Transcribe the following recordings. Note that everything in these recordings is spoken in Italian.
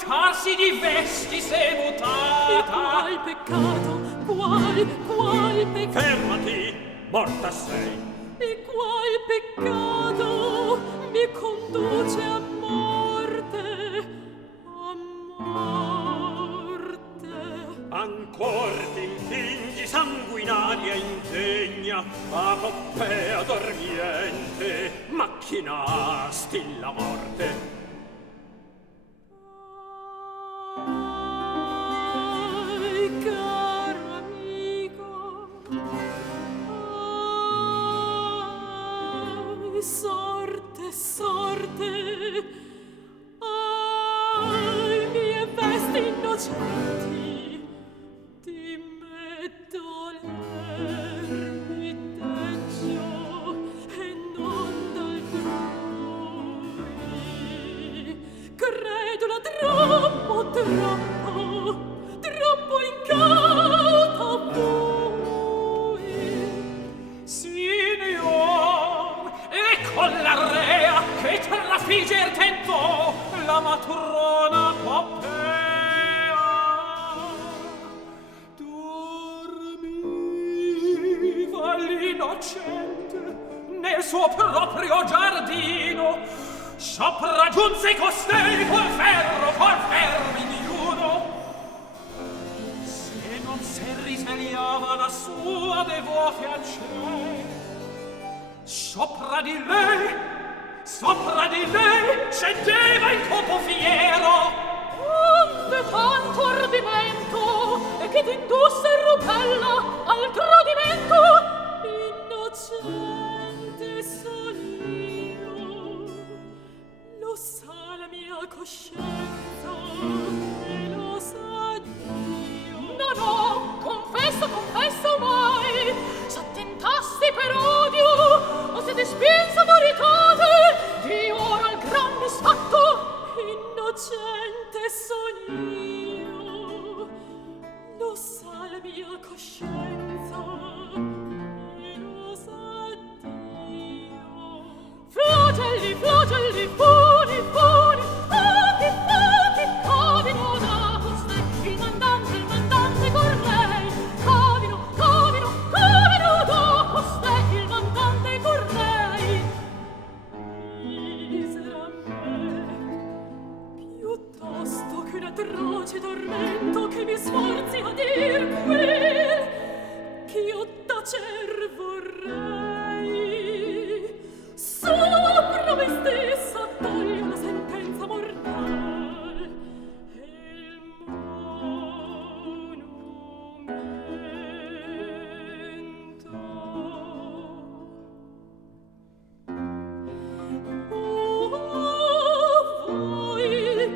mutarsi di vesti se mutata. E qual peccato, qual peccato? Fermati, morta sei. E qual peccato mi conduce a morte, a morte? Ancor t'infingi sanguinaria indegna, a Poppea dormiente, macchinasti la morte. Sorte, ai mie vesti innocenti, di me dolermi deggio e non d'altrui. Credula troppo incauta voi. Signor, ecco la rea che trafigger tentò la matrona Poppea. Dormiva l'innocente nel suo proprio giardino, sopraggiunse costei col ferro ignudo. Se non se risvegliava la sua devote al cielo, sopra di lei scendeva il copo fiero. Onde tanto ardimento e che t'indusse rubella al tradimento? Innocente son io, lo sa la mia coscienza e lo sa Dio. No, confesso mai, s'attentasti per odio o se ti spinse veritate di ora al gran misfatto. Innocente son io, lo sa la mia coscienza e lo sa Dio. Flagelli, funi, cavino da coste, il mandante correi. Cavino da coste, il mandante correi. Misera me, piuttosto che un atroce tormento che mi sforzi a dir quel ch'io tacer vorrei. Sopra me stessa toglie una sentenza mortal e il monumento. Voi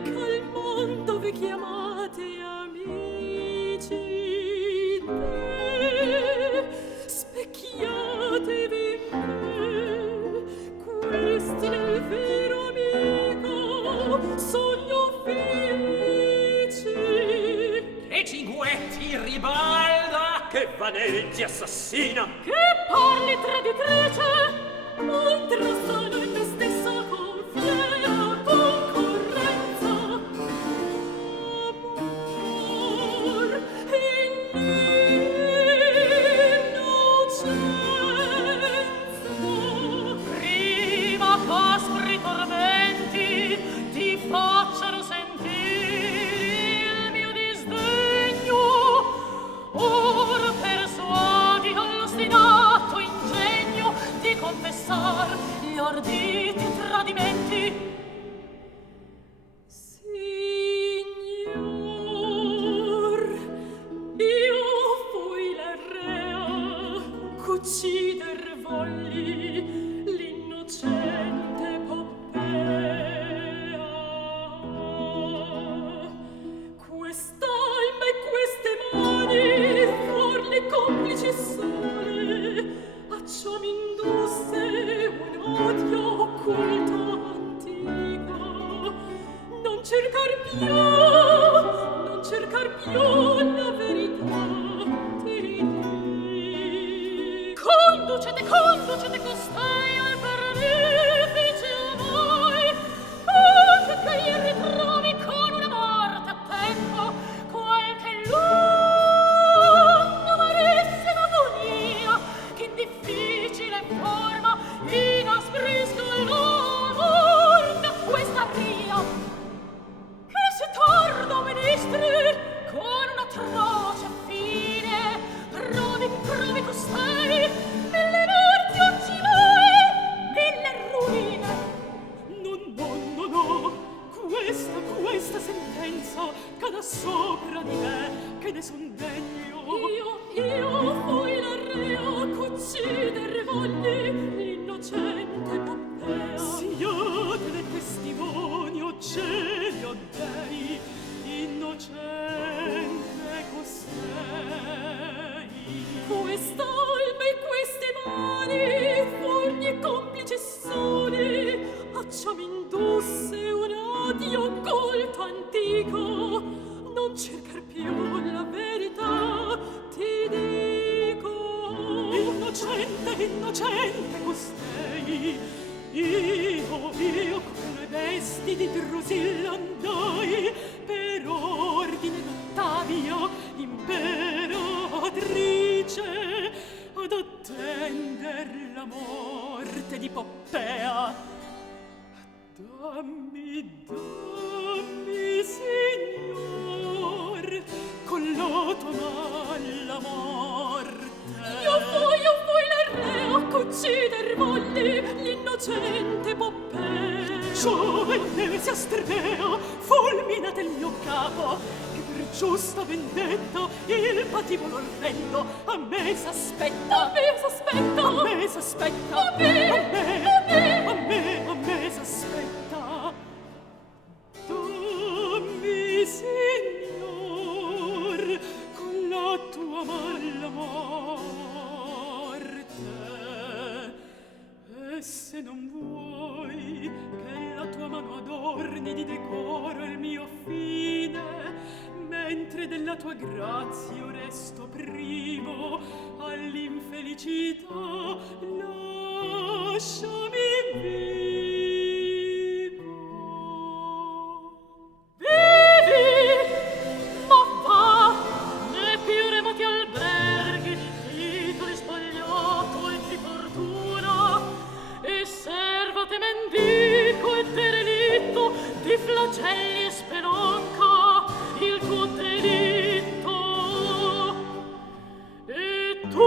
che al mondo vi chiamate amici, specchiatevi in me, questi nel vero amico sogno felici. Che cinguetti ribalda, che vaneggi assassina, Che parli traditrice, oltre strano in te stessa con fiera concorrenza. Amor innocenza, prima caspri tormenti ti facciano sentire il mio disdegno. Or persuadi all'ostinato ingegno di confessar gli arditi tradimenti. Signor, io fui la rea c'uccider volli l'innocente Poppea. Quest'alma e queste mani fuor le complici sole, a ciò m'indusse un odio occulto antico. Non cercar più la verità, ti ridì. Conducete costei al pernifice a voi, che gli ritrovi con una mano uccidere volli l'innocente Poppea. Siate le testimoni, o cieli, o dei, innocente costei. Quest'albe e queste mani, forni e complici soli, acciò m'indusse un odio colto antico. Non cercar più la verità, ti dico. Innocente, innocente costei. Io con le vesti di Drusilla andai per ordine d'Ottavia, imperatrice, ad attender la morte di Poppea. Dammi, signor, con la tua mala morte. Io fui la rea ch'uccider volli l'innocente Poppea. Giovane si astrea, fulminate il mio capo, che per giusta vendetta il patibolo orrendo a me s'aspetta. A me s'aspetta. A me s'aspetta. A me. A me s'aspetta. Dammi, signor, con la tua mala morte. E se non vuoi che la tua mano adorni di decoro il mio fine, mentre della tua grazia io resto primo all'infelicità, lasciami vivo. Vivi, ma va, ne più remoti alberghi, titoli spogliato e di fortuna, e servate mendico e derelitto, di flagelli e spelonca il tuo delitto. E tu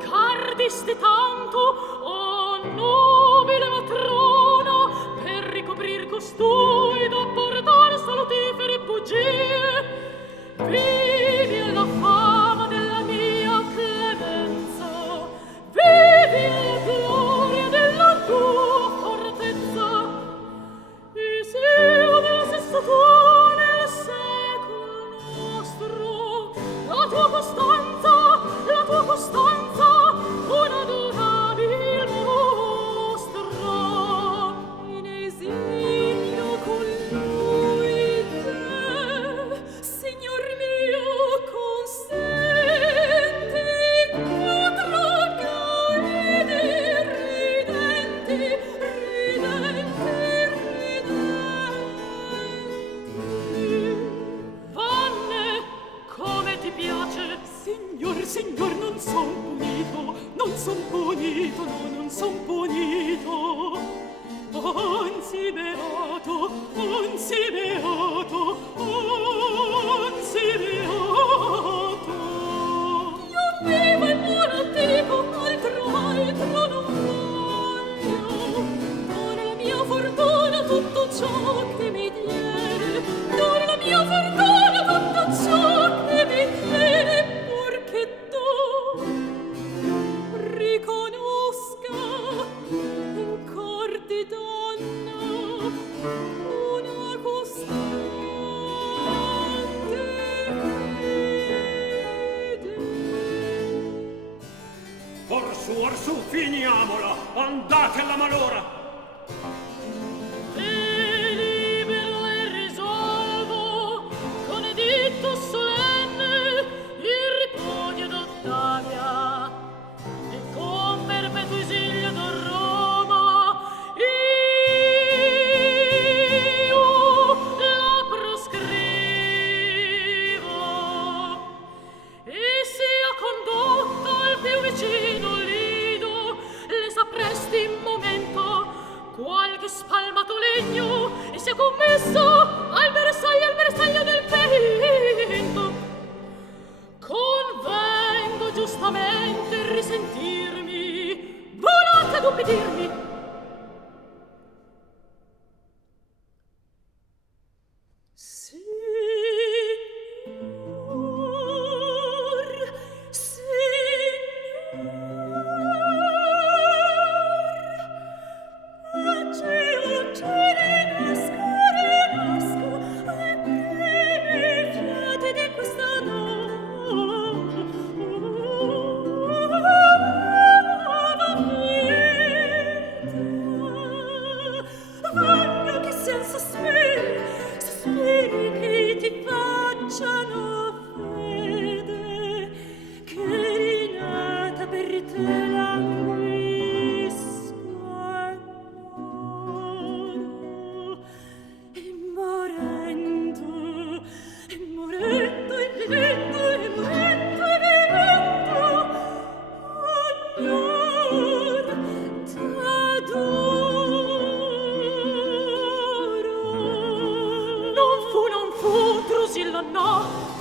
cardisti tanto, o nobile matrona, per ricoprir costui da portar salutifere bugie. Vivi alla fama della mia clemenza, vivi alla gloria della tua fortezza, e sia della stessa tua nel secolo nostro la tua costanza, un'adorabile mostra. In esilio con lui te, signor mio, consenti quattro caide ridenti. Vanne, come ti piace? Signor, non son punito, no, non son punito. Anzi beato, anzi beato. Io vivo il buon antico, altro non voglio. Dona la mia fortuna tutto ciò che mi diede, dona la mia fortuna tutto ciò che mi diede, purché tu riconosca in cor di donna una costante fede. Orsù, finiamola, andate alla malora. Delibero e risolvo con editto solenne il ripudio d'Ottavia e con perpetuo esilio da Roma io la proscrivo e sia condotta al più vicino lido, le sapresti in momento qualche spalmato legno e sia commesso al bersaglio del petto. Convengo giustamente risentirmi, volate ad ubbidirmi. Signor, te languisco e morendo, e morendo, e vivendo, e morendo, e vivendo, ognor t'adoro. Non fu, Drusilla, no,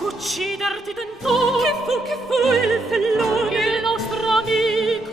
ucciderti tentò. Che fu il fellone? Il nostro amico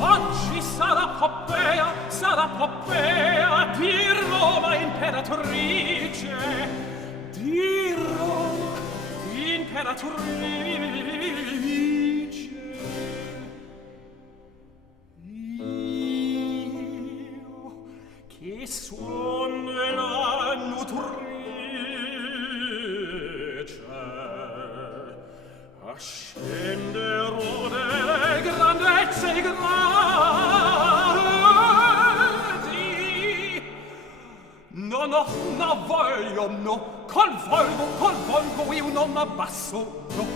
Oggi sarà Poppea di Roma imperatrice, di Roma imperatrice. Io che son la nutrice, ascenderò delle grandezze grandi. No, voglio, no, col volgo io non abbasso, no.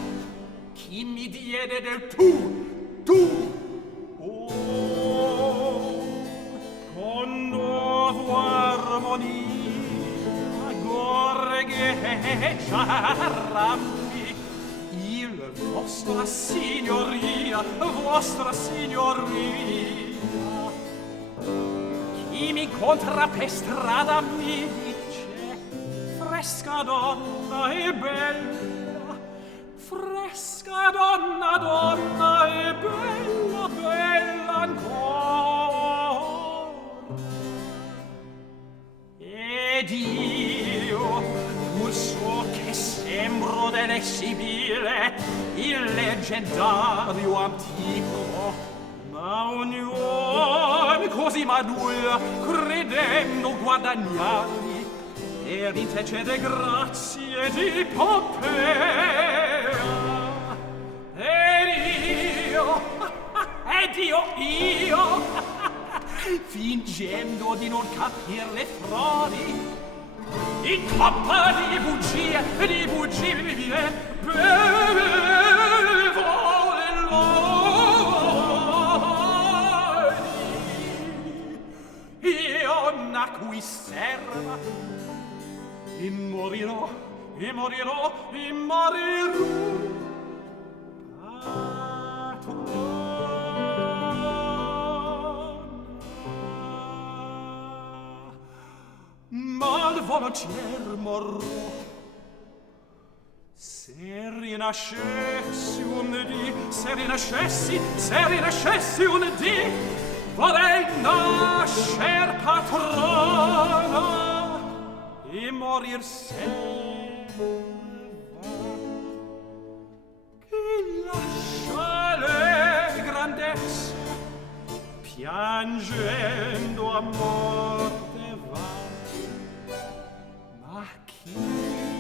Chi mi diede del tu, oh, con nuova armonia gorgheggiarammi il vostra signoria, chi mi incontra per strada mi dice fresca donna e bella, fresca donna e bella, bella ancora. Ed io, pur so che sembro delle Sibille, il leggendario antico, ma ognuno così madulla, credendo guadagnarmi, per intrecede grazie di Poppea. Ed io, fingendo di non capir le frodi, in coppa di bugie, bevo le lodi. Io nacqui serva, e morirò. Mal volontier morrò. Se rinascessi un dì, vorrei nascer patrona e morir selva, che lascia le grandezze piangendo a morte va. Ma chi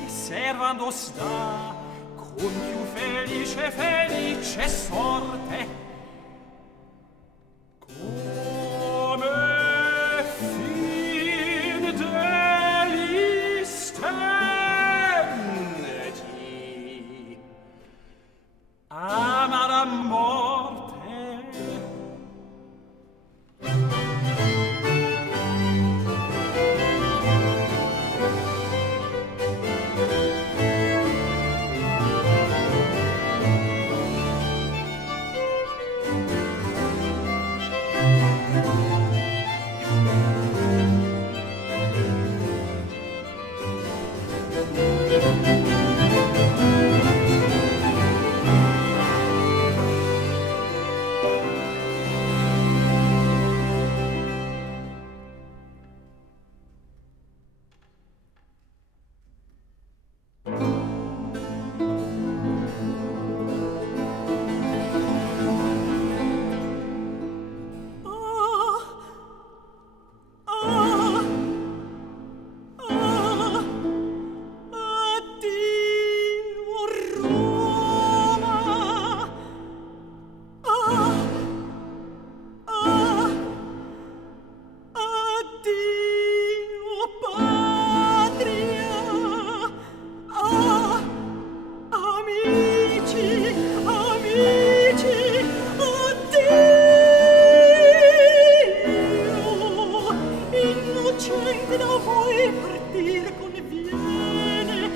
servando sta con più felice sorte, come fin degli stenti amara morte. lucente da voi partir conviene,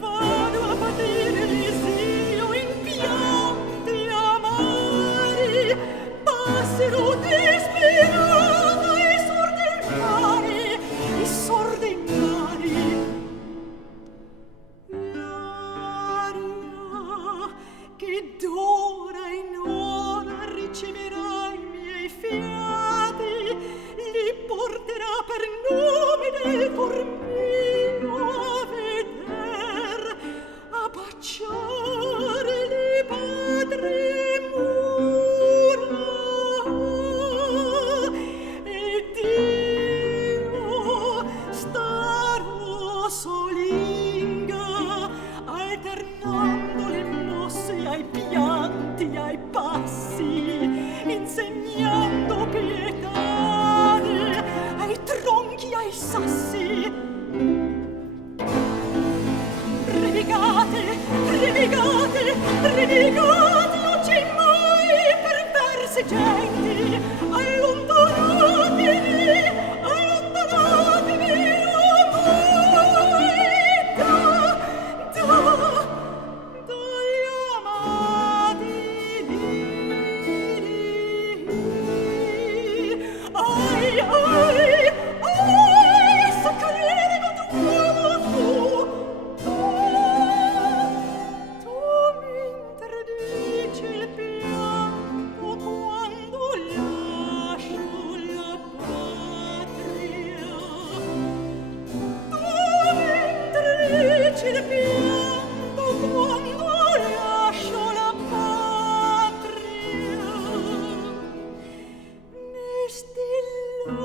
vado a patire l'esilio in pianti amari, passero disperata e sordi in mari. L'aria che d'ora in ora riceverà i miei fiati, li porterà per nome del Formigo a veder, a baciare le patrie mura. Ed io starò solinga, alternando le mosse ai pianti, ai passi, insegnando pietade ai tronchi, ai sassi. Renegate, renegate, renegate, oggi mai perverse genti, allontanatevi, allontanatevi ormai dagli amati liri. Ai, ai, ai, saccarego tu m'interdici il pianto quando lascio la patria. Tu m'interdici il pianto quando lascio la patria. Ne stillar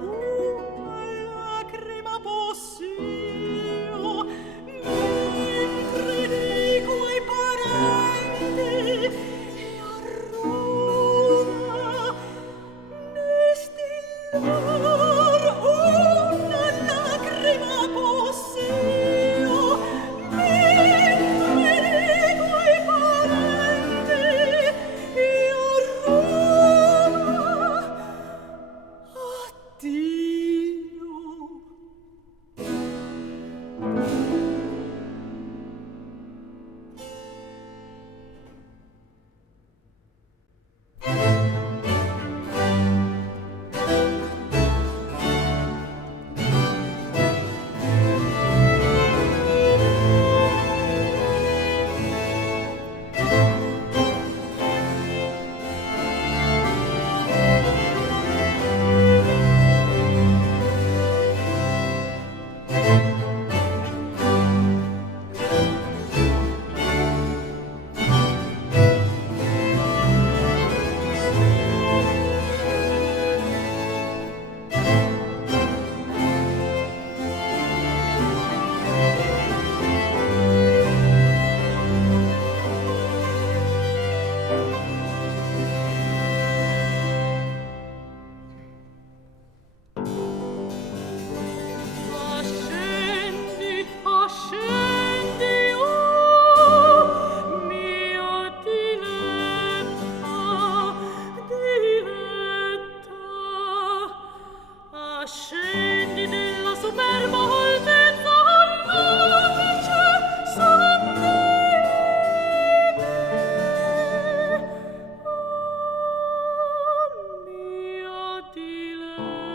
una lacrima possio, mentre dico ai parenti e a Roma. Ne stillar una lacrima possio, mentre dico ai parenti e a Roma. Addio. Ascendi, ascendi, oh mia diletta, diletta. Ascendi nella superba altezza all'apice sublime. Oh mia diletta,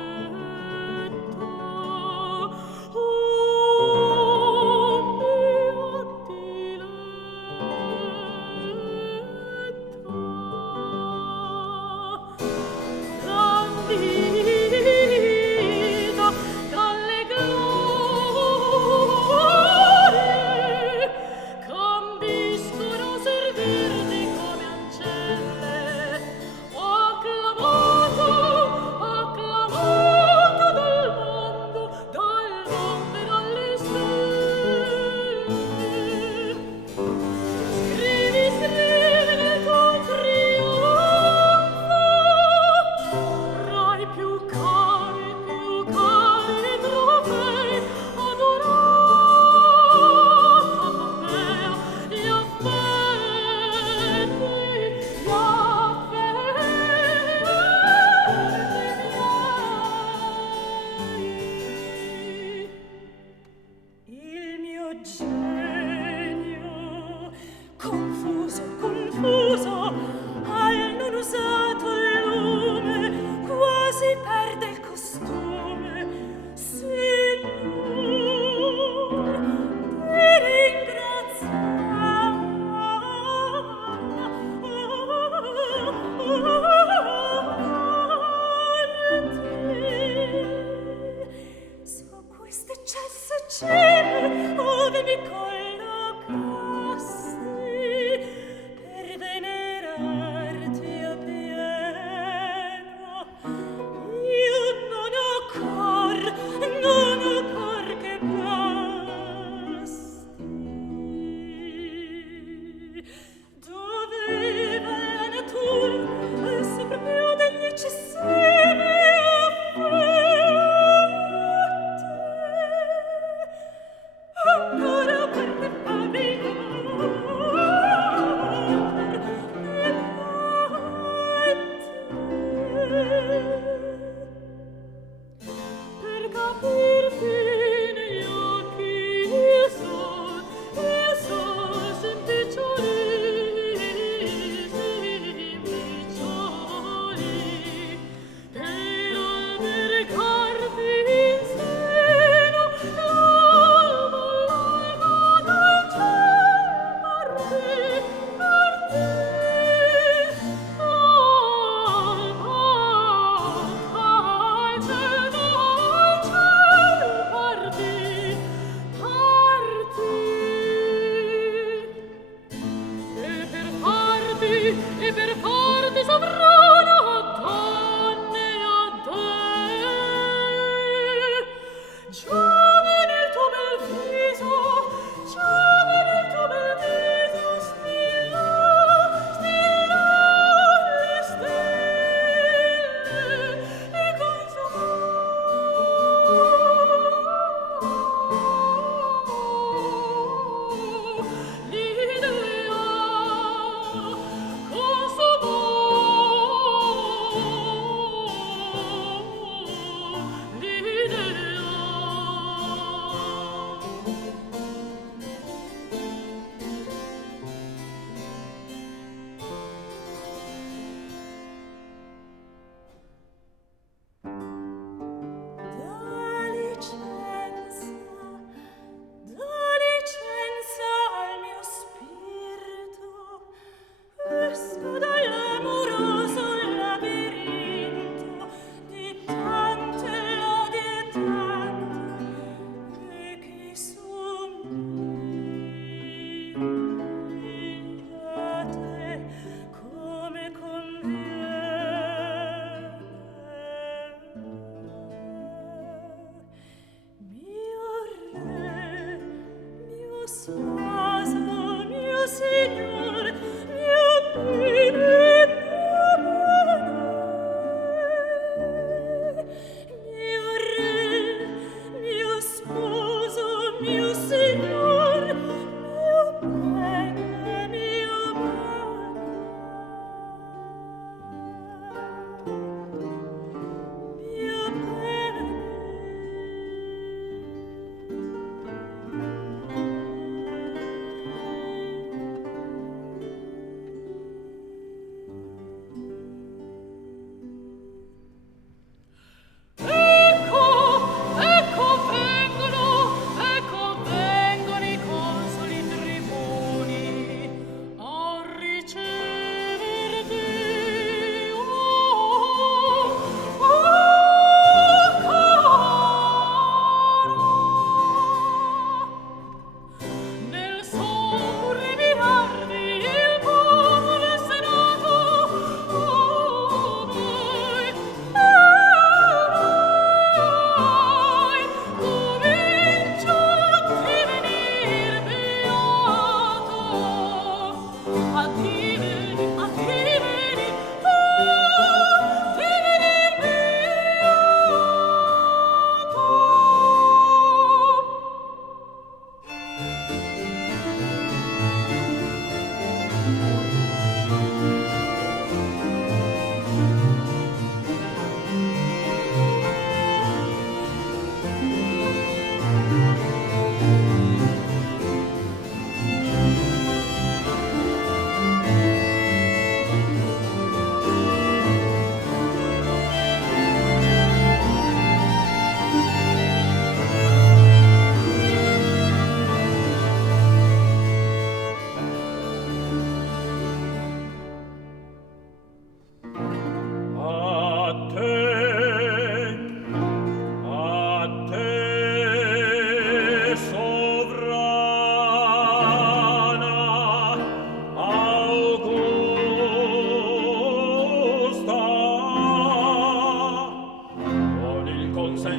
oh mia diletta. Candida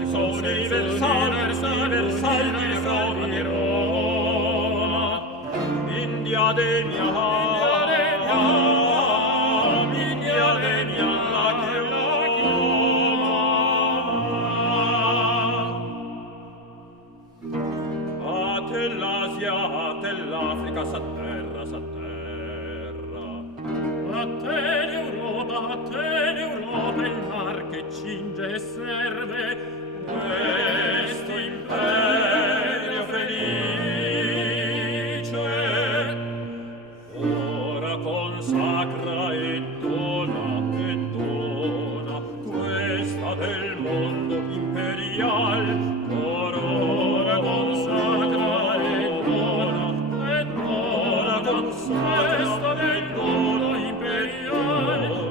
consenso universal di Roma, in diademia la chioma. A te l'Asia, a te l'Africa s'atterra. A te l'Europa, il mar che cinge e serve, quest'imperio felice ora consacra e dona questa del mondo imperial ora consacra e dona questa del mondo imperial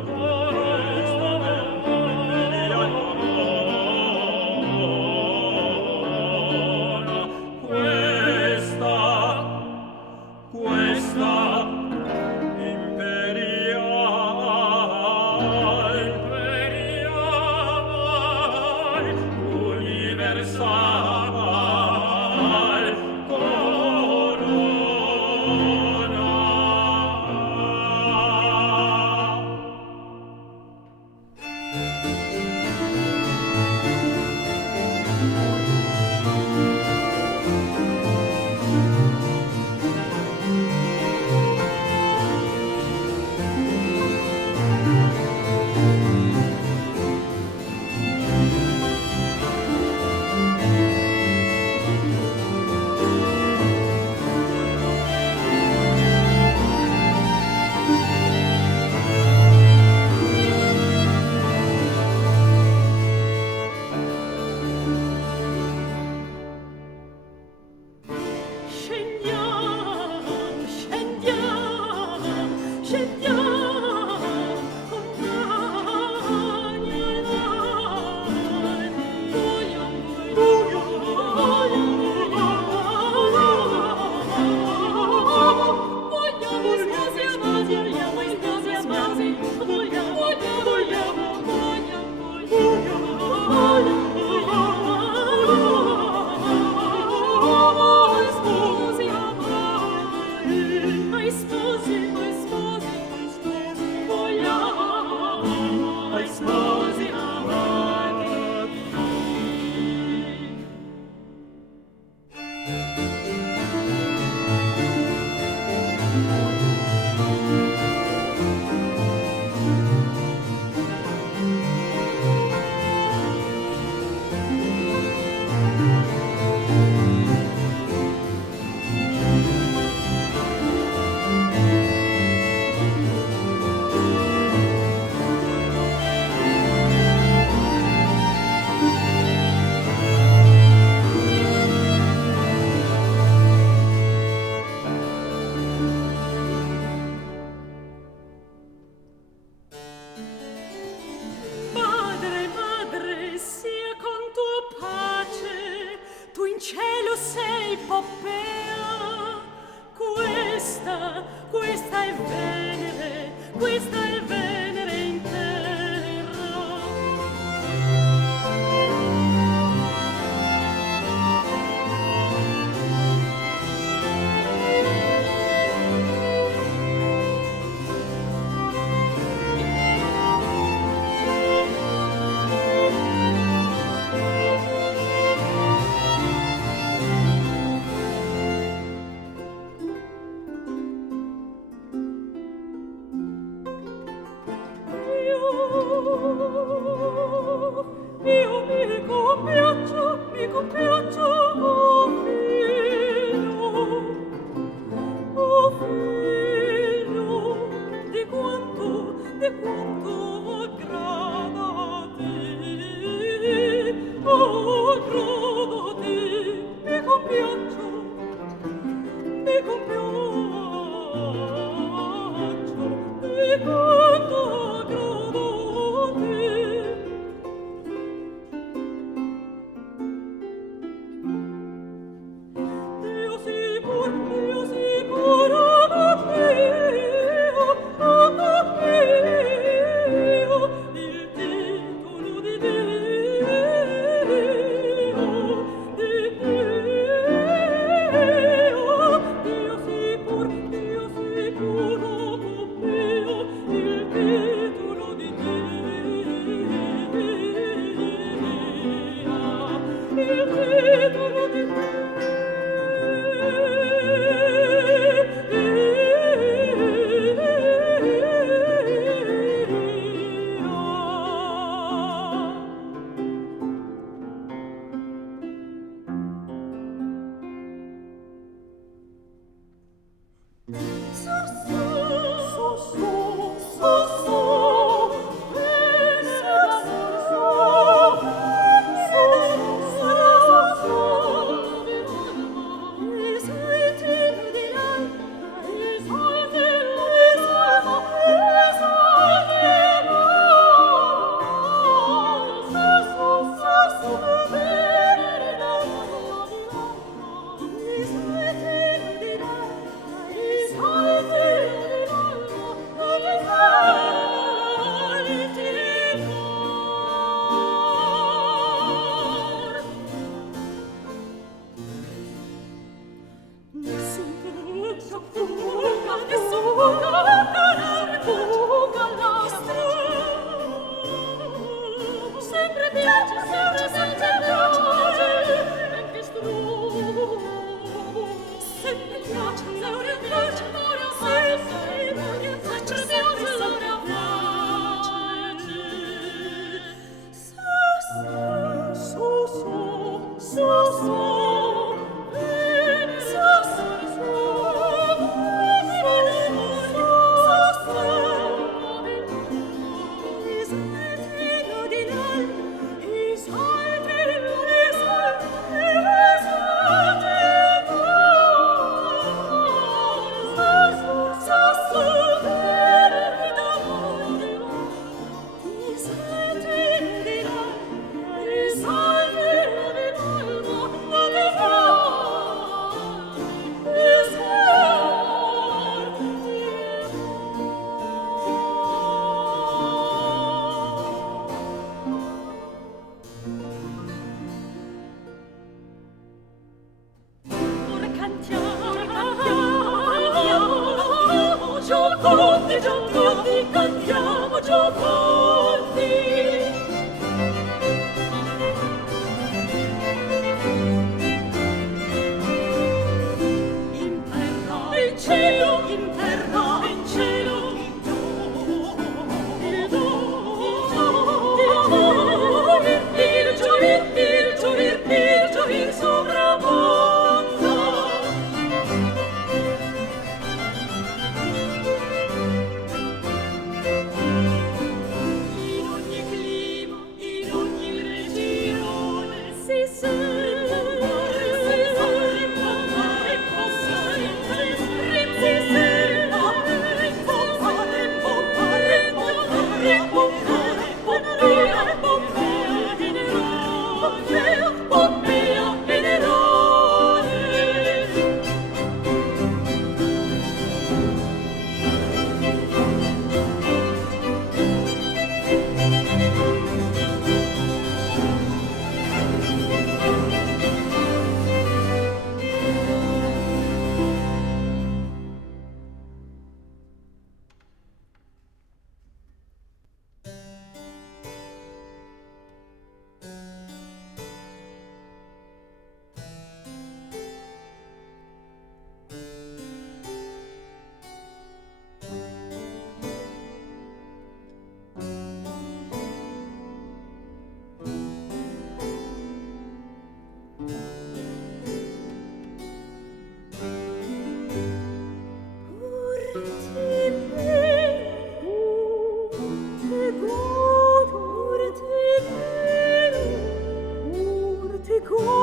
Cool.